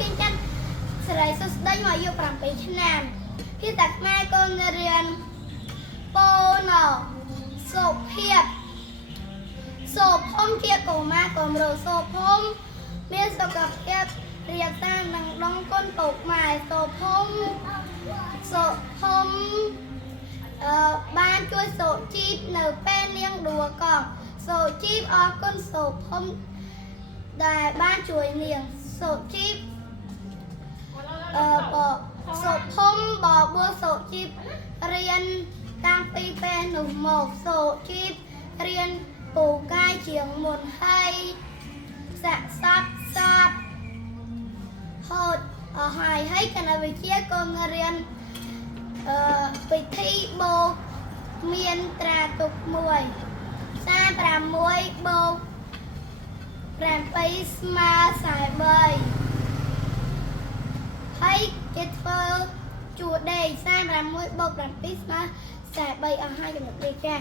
គេចាត់ស្រីសុស្ដីមកអាយុ7ឆ្នាំភាសាខ្មែរកូនរៀនពោណសុភាពសូភុំជាកុមារកំរោសូភុំមានសុខភាពរាបសារនិងដងគុណពុកម៉ែសូភុំបានជួយសូជីបនៅពេលនាងដួលកង់សូជីបអរគុណសូភុំដែលបានជួយនាងសូជីបសូភុំបបួលសូជីបរៀនតាំងពីពេលនោះមកសូជីបរៀនពូកាយជាងមុនហើយសាក់សពហូតអស់ហើយគណៈវិទ្យាកូនរៀនពិធីបូកមានត្រាទុកមួយ36បូក7ស្មើ43ហើយគេធ្វើជួរដេក36បូក7ស្មើ43អស់ហើយចំណុចនេះចា